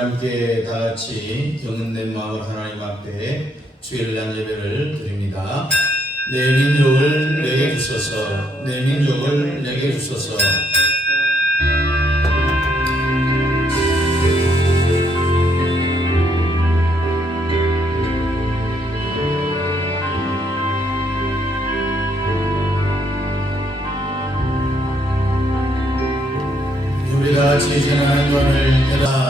함께 다 같이 경은된 마음으로 하나님 앞에 주일을 난 예배를 드립니다. 내 민족을 내게 주소서, 내 민족을 내게 주소서. 우리가 지나는 것을 대다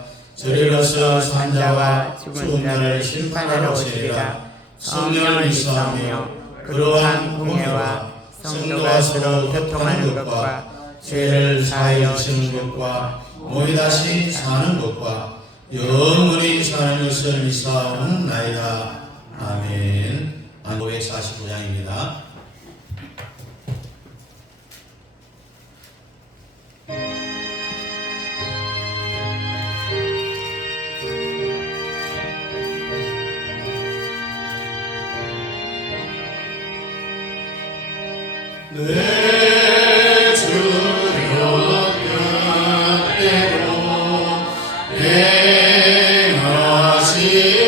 저리로서 산자와 죽은 자를 심판하러 오시리라. 성령을 믿사하며 그러한 공예와 성도가 서로 교통하는 것과 죄를 사하여 주시는 것과 몸이 다시 사는 것과 영원히 사는 것을 믿사옵나이다 아멘. 안고의 49장입니다 내 주여 뜻대로 행하시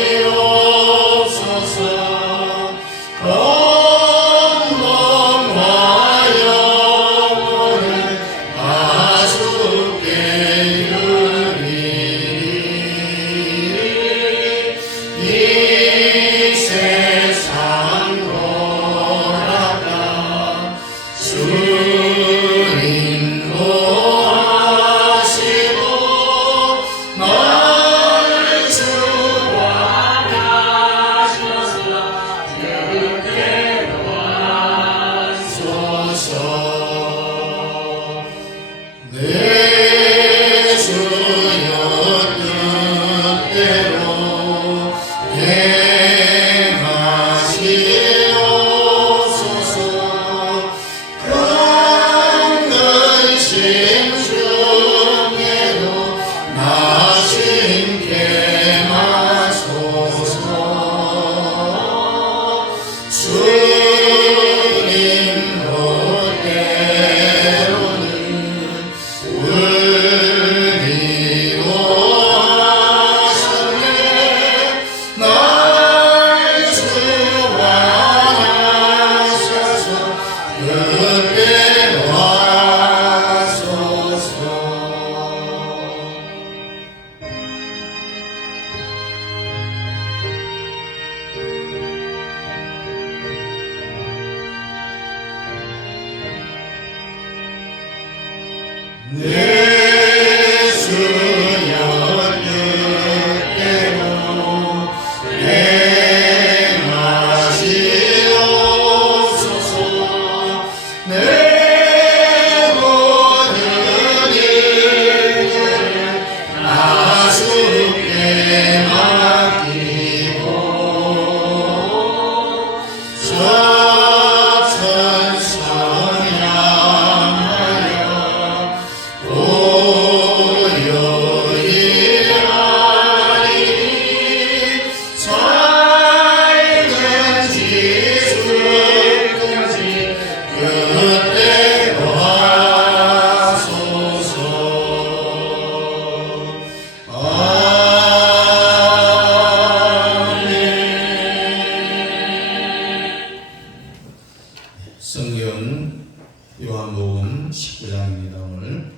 요한복음 19장입니다 오늘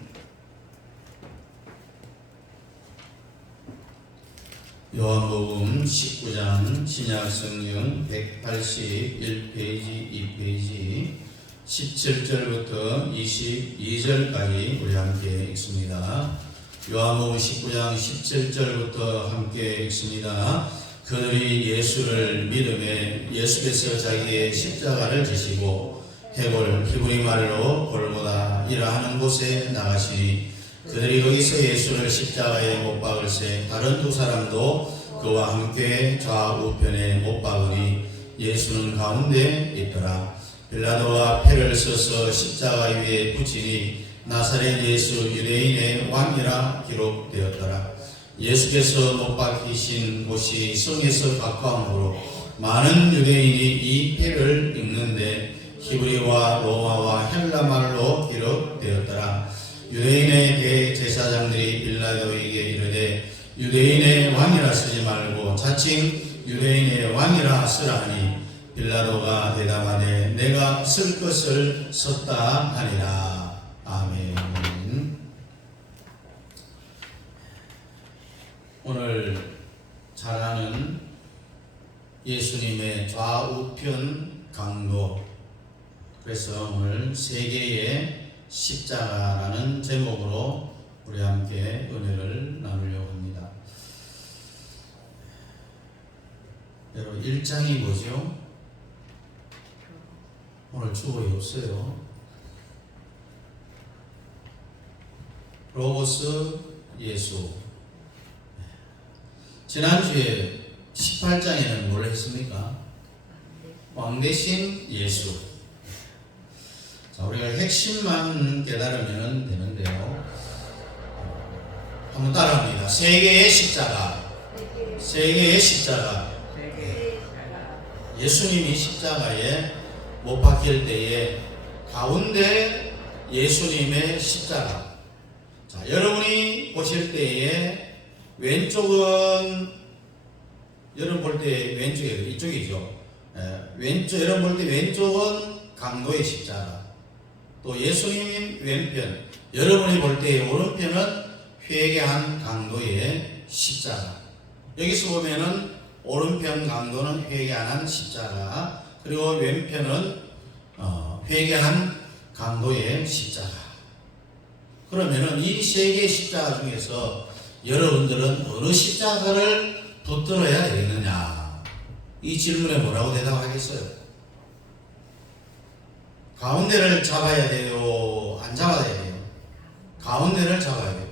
요한복음 19장 신약성경 181페이지 2페이지 17절부터 22절까지 우리 함께 읽습니다. 요한복음 19장 17절부터 함께 읽습니다. 그들이 예수를 믿음에 예수께서 자기의 십자가를 지시고 해골 히브리 말로 골고다 이라하는 곳에 나가시니 그들이 거기서 예수를 십자가에 못 박을세 다른 두 사람도 그와 함께 좌우편에 못 박으니 예수는 가운데 있더라. 빌라도가 패를 써서 십자가 위에 붙이니 나사렛 예수 유대인의 왕이라 기록되었더라. 예수께서 못 박히신 곳이 성에서 가까움으로 많은 유대인이 이 패를 읽는데 히브리와 로마와 헬라말로 기록되었더라. 유대인의 대제사장들이 빌라도에게 이르되 유대인의 왕이라 쓰지 말고 자칭 유대인의 왕이라 쓰라 하니 빌라도가 대답하되 내가 쓸 것을 썼다 하니라. 아멘. 오늘 잘 아는 예수님의 좌우편 강도 그래서 오늘 세계의 십자가라는 제목으로 우리 함께 은혜를 나누려고 합니다. 여러분 1장이 뭐죠? 오늘 주어이 없어요. 로고스 예수. 지난주에 18장에는 뭘 했습니까? 왕 대신 예수. 자, 우리가 핵심만 깨달으면 되는데요. 한번 따라합니다. 세계의 십자가. 세계의 십자가. 예수님이 십자가에 못 박힐 때에 가운데 예수님의 십자가. 자, 여러분이 보실 때에 왼쪽은 여러분 볼 때 왼쪽에 이쪽이죠. 예, 왼쪽 여러분 볼 때 왼쪽은 강도의 십자가. 또 예수님 왼편 여러분이 볼때 오른편은 회개한 강도의 십자가. 여기서 보면은 오른편 강도는 회개 안한 십자가 그리고 왼편은 어, 회개한 강도의 십자가. 그러면은 이 세 개의 십자가 중에서 여러분들은 어느 십자가를 붙들어야 되겠느냐? 이 질문에 뭐라고 대답하겠어요? 가운데를 잡아야 돼요? 안 잡아야 돼요? 가운데를 잡아야 돼요.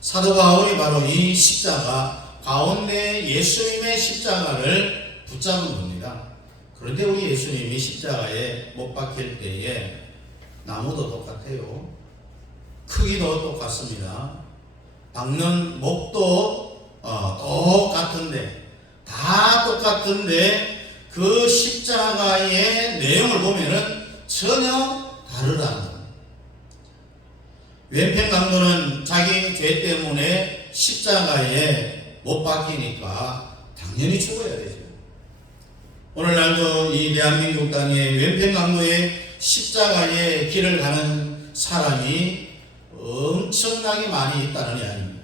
사도 바울이 바로 이 십자가 가운데 예수님의 십자가를 붙잡은 겁니다. 그런데 우리 예수님이 십자가에 못 박힐 때에 나무도 똑같아요. 크기도 똑같습니다. 박는 목도 어, 똑같은데 다 똑같은데 그 십자가의 내용을 보면은 전혀 겁니다. 왼편 강도는 자기 죄 때문에 십자가에 못 박히니까 당연히 죽어야 되죠. 오늘날도 이 대한민국 땅에 왼편 강도의 십자가의 길을 가는 사람이 엄청나게 많이 있다는 이야기입니다.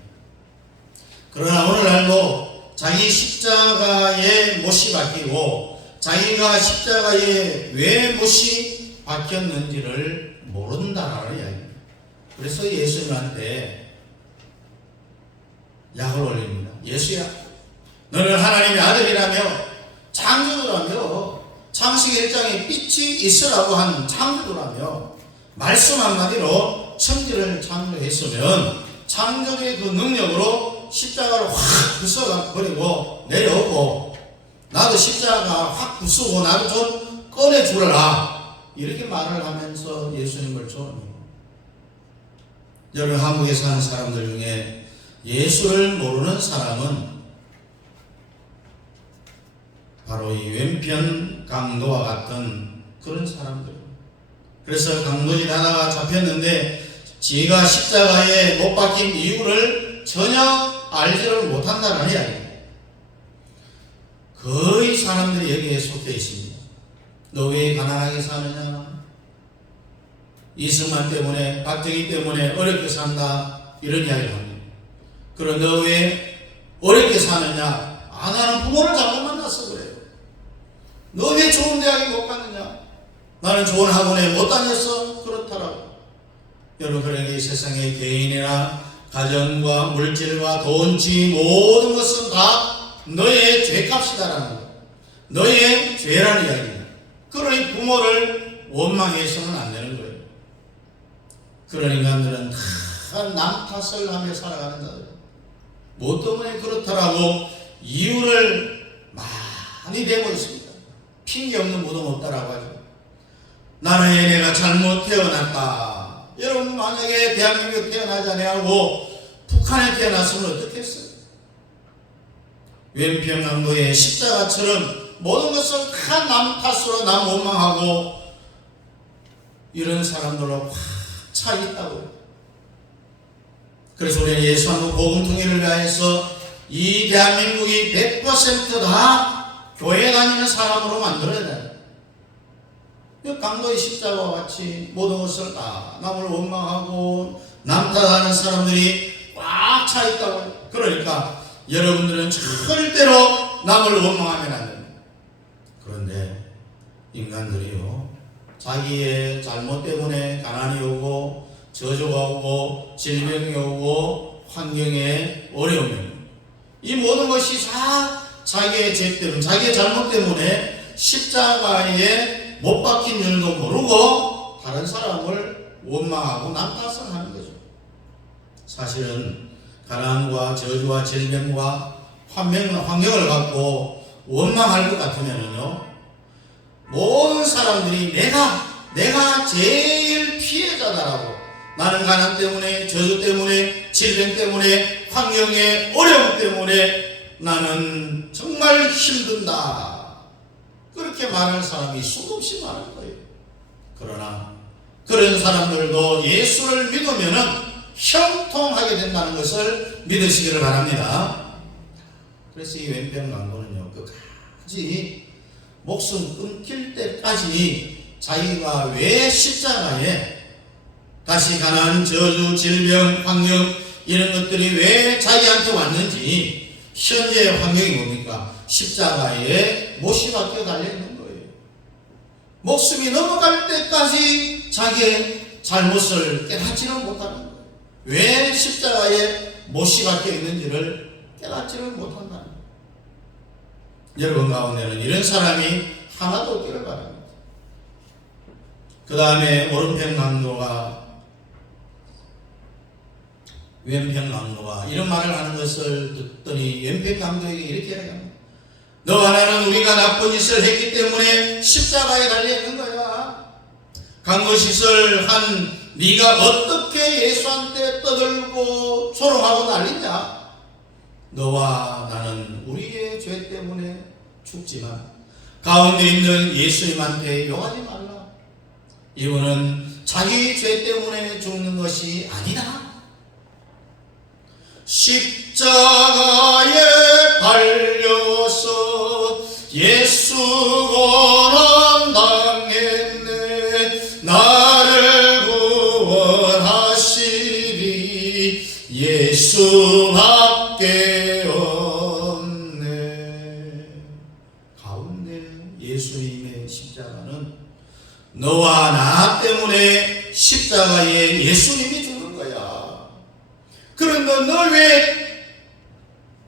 그러나 오늘날도 자기 십자가에 못이 박히고 자기가 십자가에 왜 못이 박혔는지를 모른다는 이야기입니다. 그래서 예수님한테 약을 올립니다. 예수야, 너는 하나님의 아들이라며 창조주라며 창세기 1장에 빛이 있으라고 한 창조주라며 말씀 한마디로 천지를 창조했으면 창조의 그 능력으로 십자가를 확 부숴버리고 내려오고 나도 십자가 확 부수고 나도 좀 꺼내주라 이렇게 말을 하면서 예수님을 조롱해요. 여러분 한국에 사는 사람들 중에 예수를 모르는 사람은 바로 이 왼편 강도와 같은 그런 사람들. 그래서 강도짓 하나가 잡혔는데 지가 십자가에 못 박힌 이유를 전혀 알지를 못한다는 이야기입니다. 거의 사람들이 여기에 속해 있습니다. 너 왜 가난하게 사느냐? 이승만 때문에, 박정희 때문에 어렵게 산다. 이런 이야기를 합니다. 그럼 너 왜 어렵게 사느냐? 아, 나는 부모를 잘못 만났어 그래요. 너 왜 좋은 대학에 못 갔느냐? 나는 좋은 학원에 못 다녔어. 그렇더라고. 여러분, 그러니 이 세상의 개인이나 가정과 물질과 돈 지 모든 것은 다 너의 죄값이다라는 거. 너의 죄라는 이야기입니다. 그러니 부모를 원망해서는 안 되는 거예요. 그런 인간들은 다남 탓을 하며 살아가는 자들. 뭐 때문에 그렇다라고 이유를 많이 대고 있습니다. 핑계 없는 무덤 없다라고 하죠. 나는 얘네가 잘못 태어났다. 여러분 만약에 대한민국에 태어나지 아니하고 북한에 태어났으면 어떻겠어요? 왼평강도의 십자가처럼 모든 것을 다 남 탓으로 남 원망하고 이런 사람들로 확 차 있다고요. 그래서 우리는 예수 한국 복음 통일을 위하여서 이 대한민국이 100%다 교회 다니는 사람으로 만들어야 돼요. 이 강도의 십자가와 같이 모든 것을 다 남을 원망하고 남 탓하는 사람들이 꽉 차 있다고. 그러니까 여러분들은 절대로 남을 원망하면 안. 그런데 인간들이요. 자기의 잘못 때문에 가난이 오고 저주가 오고 질병이 오고 환경에 어려움이 이 모든 것이 다 자기의 죄 때문에 자기의 잘못 때문에 십자가에 못 박힌 줄도 모르고 다른 사람을 원망하고 남탓을 하는 거죠. 사실은 가난과 저주와 질병과 환경, 환경을 갖고 원망할 것 같으면요 모든 사람들이 내가 내가 제일 피해자다라고 나는 가난 때문에 저주 때문에 질병 때문에 환경의 어려움 때문에 나는 정말 힘든다. 그렇게 말하는 사람이 수없이 많을 거예요. 그러나 그런 사람들도 예수를 믿으면은 형통하게 된다는 것을 믿으시기를 바랍니다. 그래서 이 왼병강도는요 끝까지 목숨 끊길 때까지 자기가 왜 십자가에 다시 가난 저주 질병 환경 이런 것들이 왜 자기한테 왔는지 현재의 환경이 뭡니까? 십자가에 못이 박혀 달려 있는 거예요. 목숨이 넘어갈 때까지 자기의 잘못을 깨닫지는 못하는 거예요. 왜 십자가에 못이 박혀 있는지를 깨닫지를 못한다는 거예요 여러분 가운데는 이런 사람이 하나도 없기를 바랍니다. 그 다음에 오른편 강도가 왼편 강도가 이런 말을 하는 것을 듣더니 왼편 강도에게 이렇게 이야기합니다. 너와 나는 우리가 나쁜 짓을 했기 때문에 십자가에 달려 있는 거야. 강도짓을 한 네가 어떻게 예수한테 떠들고 조롱하고 난리냐? 너와 나는 우리의 죄 때문에 죽지만 가운데 있는 예수님한테 용하지 말라. 이분은 자기 죄 때문에 죽는 것이 아니다. 십자가에 달려서 예수 고난 당했네 나를 구원하시리 예수 밖에 없네 가운데 예수님의 십자가는 너와 나 때문에 십자가에 예수님이 죽는 거야 그런데 널왜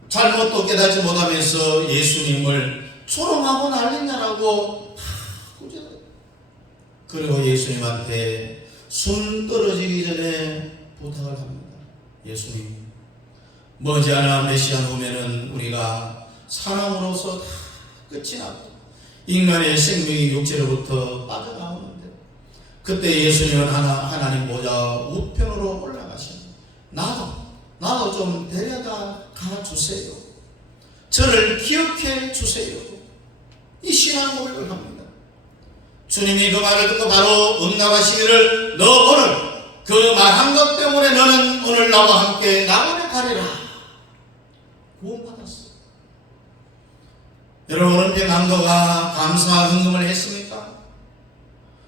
잘못도 깨닫지 못하면서 예수님을 조롱하고 난리냐라고. 그리고 예수님한테 숨 떨어지기 전에 부탁을 합니다. 예수님, 머지않아 메시아 오면은 우리가 사람으로서 다 끝이 나고 인간의 생명이 육체로부터 빠져나오는데 그때 예수님은 하나, 하나님 보좌 우편으로 올라가십니다. 나도 나도 좀 데려다 가 주세요. 저를 기억해 주세요. 이 신앙 고백을 합니다. 주님이 그 말을 듣고 바로 응답하시기를 너 오늘 그 말 한 것 때문에 너는 오늘 나와 함께 나무에 가리라. 구원받았어. 여러분 오늘 남도가 감사 헌금을 했습니까?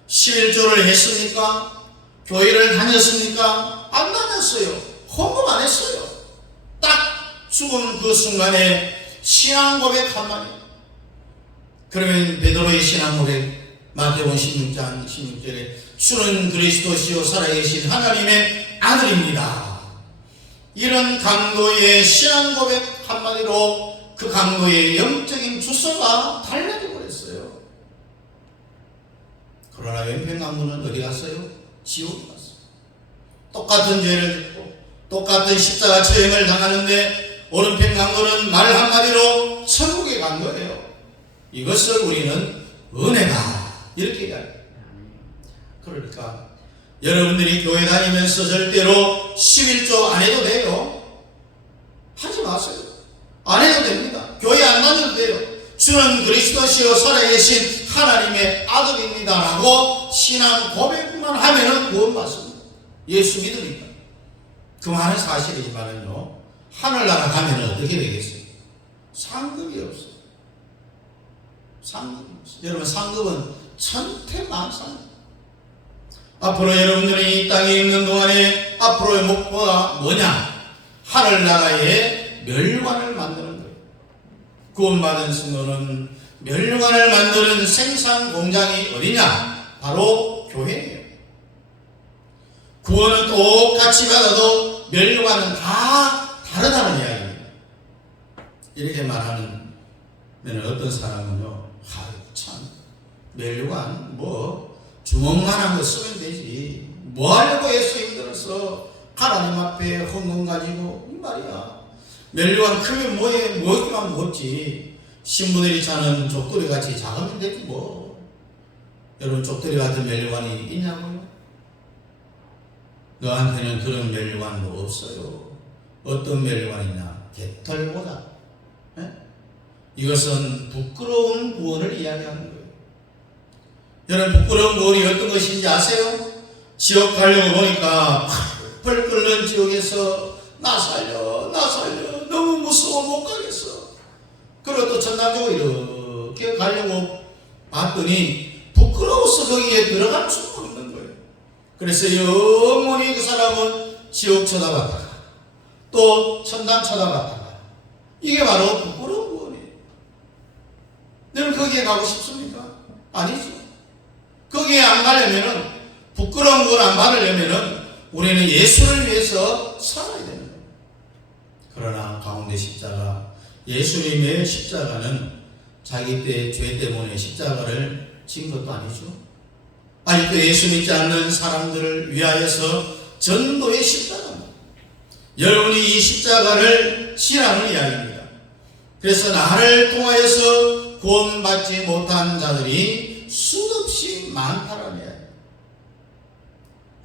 11조를 했습니까? 교회를 다녔습니까? 안 다녔어요. 헌금 안 했어요. 딱 죽은 그 순간에 신앙 고백 한마디. 그러면 베드로의 신앙 고백 마태복음 16장 16절에 주는 그리스도시요 살아계신 하나님의 아들입니다. 이런 강도의 신앙 고백 한마디로 그 강도의 영적인 주소가 달라져 버렸어요. 그러나 왼편 강도는 어디 갔어요? 갔어요. 똑같은 죄를 짓고 똑같은 십자가 처형을 당하는데 오른편 간 거는 말 한마디로 천국에 간 거예요. 이것을 우리는 은혜다. 이렇게 얘기합니다. 그러니까 여러분들이 교회 다니면서 절대로 11조 안 해도 돼요. 하지 마세요. 안 해도 됩니다. 교회 안 다녀도 돼요. 주는 그리스도시요 살아계신 하나님의 아들입니다라고 신앙 고백만 하면은 구원받습니다. 예수 믿으니까. 그 말은 사실이지만은요. 하늘나라 가면 어떻게 되겠어요? 상급이 없어요. 없어요. 여러분 상급은 천태만상. 앞으로 여러분들이 이 땅에 있는 동안에 앞으로의 목표가 뭐냐? 하늘나라에 멸관을 만드는 거예요. 구원받은 성도는 멸관을 만드는 생산 공장이 어디냐? 바로 교회예요. 구원은 똑같이 받아도 멸관은 다 다르다는 이야기입니다. 이렇게 말하는 어떤 사람은요, 아유, 참, 멸관, 뭐, 주먹만 한 거 쓰면 되지. 뭐 하려고 애써 힘들어서 하나님 앞에 헌금 가지고, 이 말이야. 멸관 크면 뭐해, 먹기만 먹지. 신부들이 자는 족돌이 같이 작으면 되지, 뭐. 여러분, 족돌이 같은 멸관이 있냐고요? 너한테는 그런 멸관도 없어요. 어떤 멸관이냐? 개털보다. 예? 이것은 부끄러운 구원을 이야기하는 거예요. 여러분 부끄러운 구원이 어떤 것인지 아세요? 지옥 가려고 보니까 펄 끓는 지옥에서 나 살려 나 살려 너무 무서워 못 가겠어. 그리고 또 천당적으로 이렇게 가려고 봤더니 부끄러워서 거기에 들어갈 수가 없는 거예요. 그래서 영원히 그 사람은 지옥 쳐다봤다가 또 천당 쳐다봤다가 이게 바로 부끄러운 구원이에요. 늘 거기에 가고 싶습니까? 아니죠. 거기에 안 가려면은 부끄러운 걸 안 받으려면은 우리는 예수를 위해서 살아야 됩니다. 그러나 가운데 십자가 예수님의 십자가는 자기 때죄 때문에 십자가를 진 것도 아니죠. 아직도 예수 믿지 않는 사람들을 위하여서 전도의 십자가입니다. 여러분이 이 십자가를 지라는 이야기입니다. 그래서 나를 통하여서 구원받지 못한 자들이 이야기.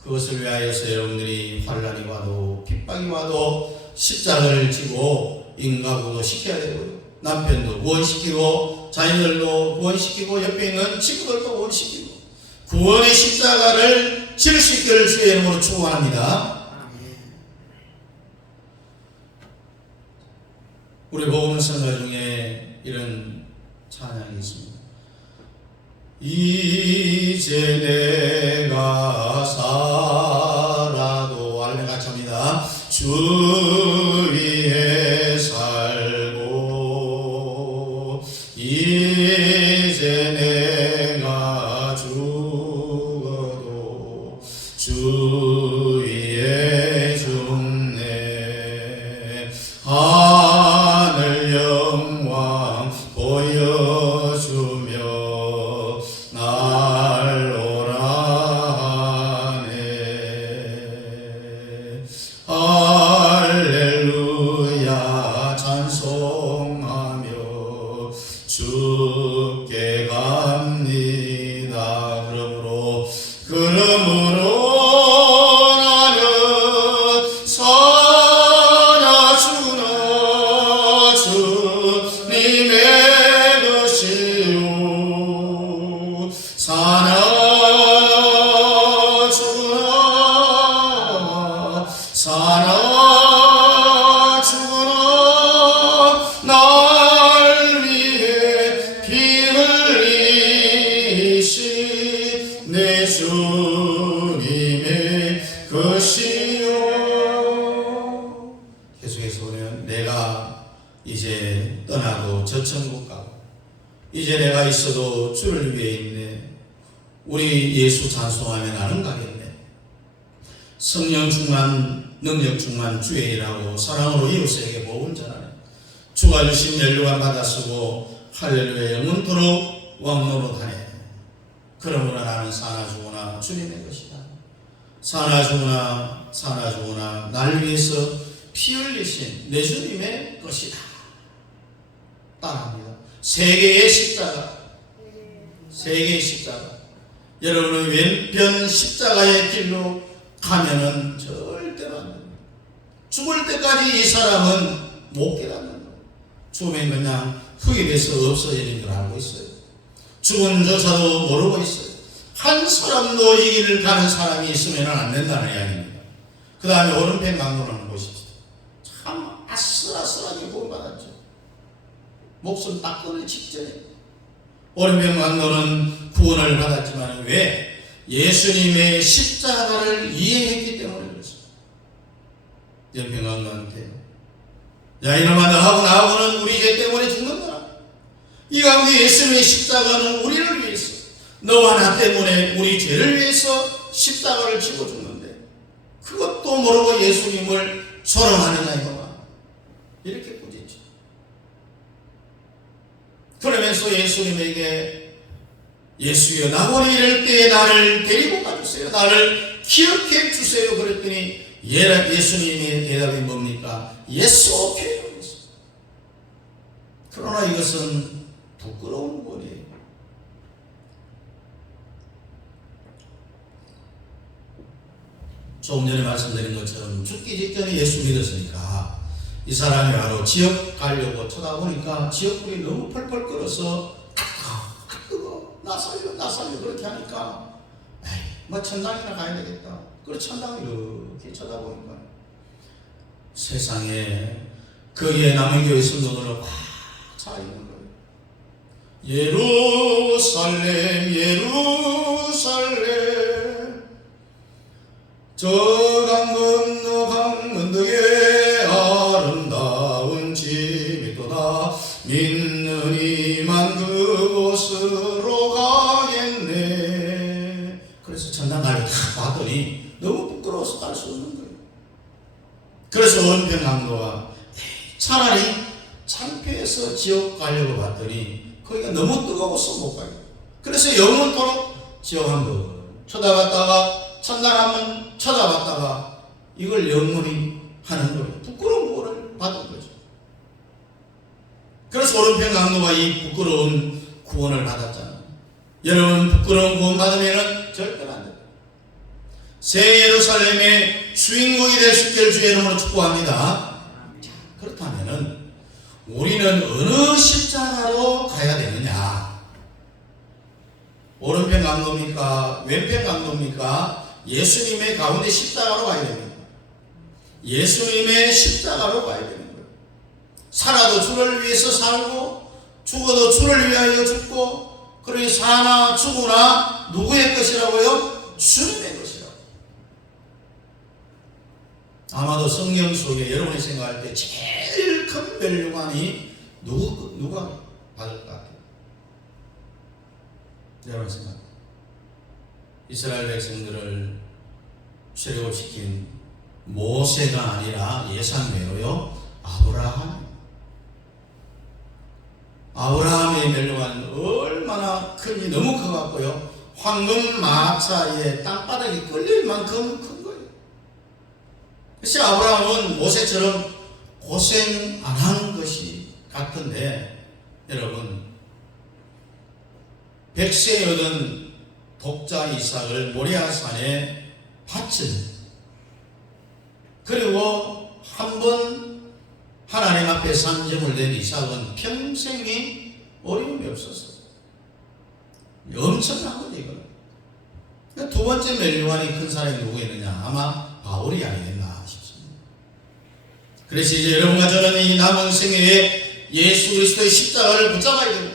그것을 위하여서 여러분들이 환란이 와도 핍박이 와도 십자가를 지고 인가구도 시켜야 되고요. 남편도 구원시키고 자녀들도 구원시키고 옆에 있는 친구들도 구원시키고 구원의 십자가를 질수 있기를 주의 이름으로 축원합니다. 우리 복음 선가 중에 이런 찬양이 있습니다. 이제 내가 살아도 알면 같이 합니다. 주 주님의 것이요. 계속해서 보면 내가 이제 떠나고 저 천국 가고 이제 내가 있어도 주를 위해 있네. 우리 예수 찬송하며 나는 가겠네. 성령 충만 능력 충만 주의 일하고 사랑으로 이웃에게 복음 전하네. 주가 주신 연료가 받아 쓰고 할렐루야 영원토록 왕노릇하네 그러므로 나는 사나 죽으나 주님의 것이다 사나 죽으나 사나 죽으나 날 위해서 피 흘리신 내 주님의 것이다. 따라합니다. 세계의 십자가, 세계의 십자가. 여러분은 왼편 십자가의 길로 가면은 절대로 안 됩니다. 죽을 때까지 이 사람은 못 깨닫는 거예요. 죽으면 그냥 후입에서 없어지는 줄 알고 있어요. 죽은 조차도 모르고 있어요. 한 사람도 이 길을 가는 사람이 있으면 안 된다는 이야기입니다. 그 다음에 오른편 강론을 보십시오. 참 아슬아슬하게 구원받았죠. 목숨 딱 끊을 직전에. 오른편 강론은 구원을 받았지만 왜? 예수님의 십자가를 이해했기 때문에 그렇습니다. 연평 강론한테 야 이놈아 너하고 나하고는 우리 죄 때문에 죽는다. 이 가운데 예수님의 십자가는 우리를 위해서 너와 나 때문에 우리 죄를 위해서 십자가를 지고 죽는데 그것도 모르고 예수님을 소롱하느냐 이거만 이렇게 꾸짖죠. 그러면서 예수님에게 예수여 나오니 이럴 때에 나를 데리고 가주세요. 나를 기억해 주세요. 그랬더니 예- 예수님의 대답이 뭡니까? 예수 오케이. 그러나 이것은 부끄러운 거리예요. 조금 전에 말씀드린 것처럼 죽기 직전에 예수 믿었으니까 이 사람이 바로 지역 가려고 쳐다보니까 지역불이 너무 펄펄 끓어서 아, 뜨거 나 살려 나 살려 그렇게 하니까 에이 뭐 천당이나 가야 되겠다 그래 천당을 이렇게 쳐다보니까 세상에 거기에 남은 교회 성도들은 꽉차 있는 거 예루살렘 예루살렘. 저 강 건너 강 뜨거워서 못 가요 그래서 영원토록 지옥 한 번 쳐다봤다가 천당 한번 쳐다봤다가 이걸 영원히 하는 거예요. 부끄러운 거를 받은 거죠. 그래서 오른편 강도가 이 부끄러운 구원을 받았잖아요. 여러분 부끄러운 구원 받으면 절대로 안 됩니다. 새 예루살렘의 주인공이 있기를 주의 이름으로 축복합니다. 자, 그렇다면은 우리는 어느 십자가로 가야 되느냐? 오른편 강도입니까? 왼편 강도입니까? 예수님의 가운데 십자가로 가야 됩니다. 예수님의 십자가로 가야 되는 거예요. 살아도 주를 위해서 살고 죽어도 주를 위하여 죽고 그러니 사나 죽으나 누구의 것이라고요? 주님의 것이라고. 아마도 성경 속에 여러분이 생각할 때 제일 큰 멸류관이 누가 받을 것? 여러분 생각. 이스라엘 백성들을 출애굽시킨 모세가 아니라 예산매로요 아브라함. 아브라함의 멸류관은 얼마나 큰지 너무 커갖고요 황금 마차에 땅바닥이 끌릴 만큼 큰 거예요. 그래서 아브라함은 모세처럼 고생 안한 것이 같은데 여러분 백세에 얻은 독자 이삭을 모리아산에 바친 그리고 한 번 하나님 앞에 산점을 낸 이삭은 평생이 어려움이 없었어요. 엄청난 거죠 이거는. 그러니까 두 번째 멜리완이 큰 사람이 누구였느냐 아마 바울이 아니겠나 싶습니다. 그래서 이제 여러분과 저는 이 남은 생애에 예수 그리스도의 십자가를 붙잡아야 되고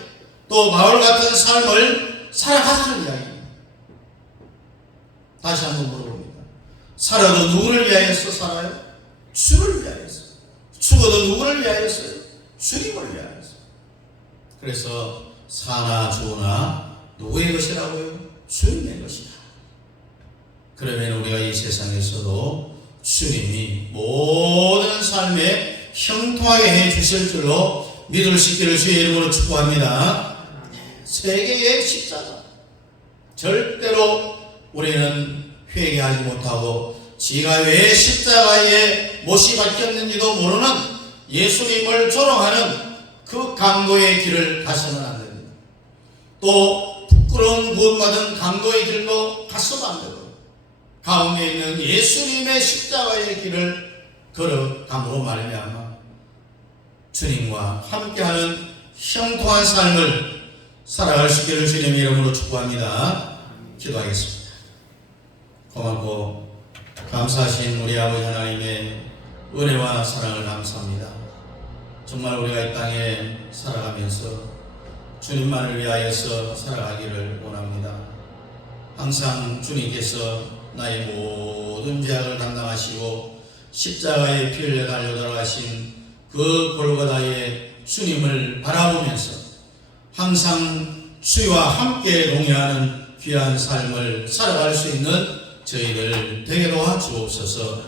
또 바울 같은 삶을 살아가자는 이야기입니다. 다시 한번 물어봅니다. 살아도 누구를 위하여서 살아요? 주를 위하여서. 죽어도 누구를 위하여서요? 주님을 위하여서. 그래서 사나 죽으나 누구의 것이라고요? 주님의 것이다. 그러면 우리가 이 세상에서도 주님이 모든 삶에 형통하게 해 주실 줄로 믿을 수 있기를 주의 이름으로 축복합니다. 세계의 십자가. 절대로 우리는 회개하지 못하고 지가 왜 십자가에 못이 박혔는지도 모르는 예수님을 조롱하는 그 강도의 길을 가서는 안 됩니다. 또 부끄러운 구원받은 강도의 길도 가서도 안 되고 가운데 있는 예수님의 십자가의 길을 걸어감으로 말미암아 주님과 함께하는 형통한 삶을 살아갈 수 있기를 주님 이름으로 축복합니다. 기도하겠습니다. 고맙고 감사하신 우리 아버지 하나님의 은혜와 사랑을 감사합니다. 정말 우리가 이 땅에 살아가면서 주님만을 위하여서 살아가기를 원합니다. 항상 주님께서 나의 모든 죄악을 담당하시고 십자가에 피 흘려 달려 돌아가신 그 골고다의 주님을 바라보면서 항상 주와 함께 동행하는 귀한 삶을 살아갈 수 있는 저희들 되게 도와주옵소서.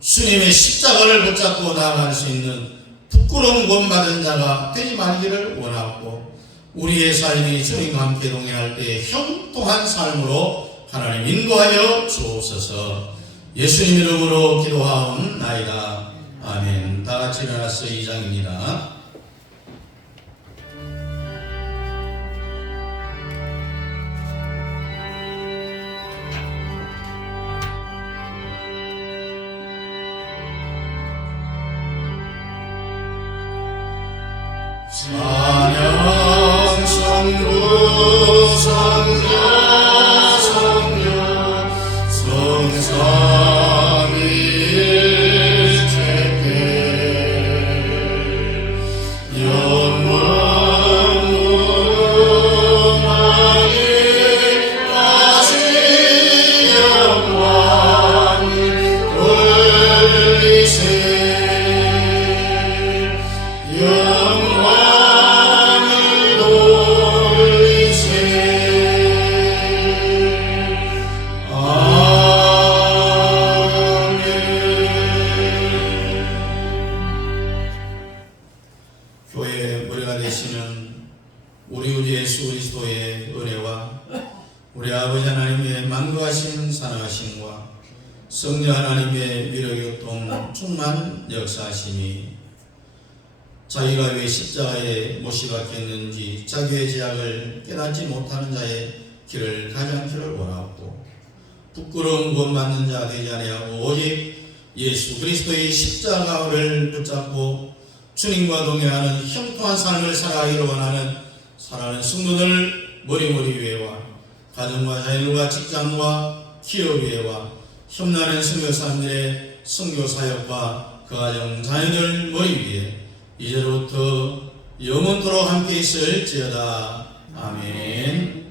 주님의 십자가를 붙잡고 나아갈 수 있는 부끄러운 구원받은 자가 되지 말기를 원하고 우리의 삶이 주님과 함께 동행할 때 형통한 삶으로 하나님 인도하여 주옵소서. 예수님 이름으로 기도하옵나이다. 아멘. 다 같이 일어나서 2장입니다 찬양 성부 성녀 예수 그리스도의 은혜와 우리 아버지 하나님의 만거하신 사랑하심과 성령 하나님의 위로교통 충만 역사하심이 자기가 왜 십자가에 못이 박혔는지 자기의 죄악을 깨닫지 못하는 자의 길을 가지 않기를 원하고 부끄러운 것 맞는 자 되지 아니하고 오직 예수 그리스도의 십자가를 붙잡고 주님과 동행하는 형통한 삶을 살아가기를 원하는 사랑하는 성도들 머리머리 위에와 가정과 자녀과 직장과 기업 위에와 협나는 성교 사람들의 성교 사역과 그 가정 자녀들 머리 위에 이제로부터 영원토록 함께 있을지어다 아멘.